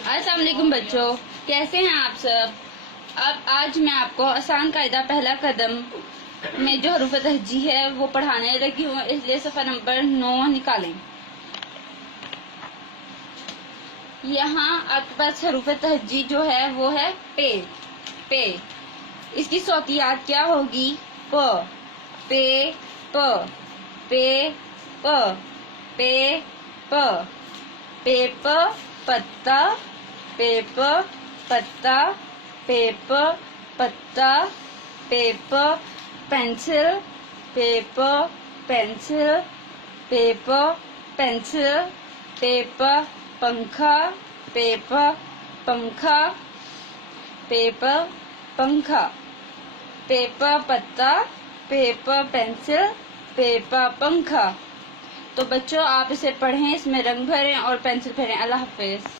अस्सलाम वालेकुम बच्चों, कैसे हैं आप सब। अब आज मैं आपको आसान कायदा पहला कदम में जो हरूफ तहजी है वो पढ़ाने लगी हूँ, इसलिए सफ़ा नंबर 9 निकालें। यहाँ आपके पास हरूफ तहजी जो है वो है पे। पे इसकी सौतियात क्या होगी? प, पे, प, पे, प, पे, प, पेप, पत्ता, पेप, पत्ता, पेप, पत्ता, पेप, पेंसिल, पेप, पेंसिल, पेप, पेंसिल, पेप, पंखा, पेप, पंखा, पेप, पंखा, पेप, पत्ता, पेप, पेंसिल, पेप, पंखा। तो बच्चों आप इसे पढ़ें, इसमें रंग भरें और पेंसिल भरें। अल्लाह हाफिज।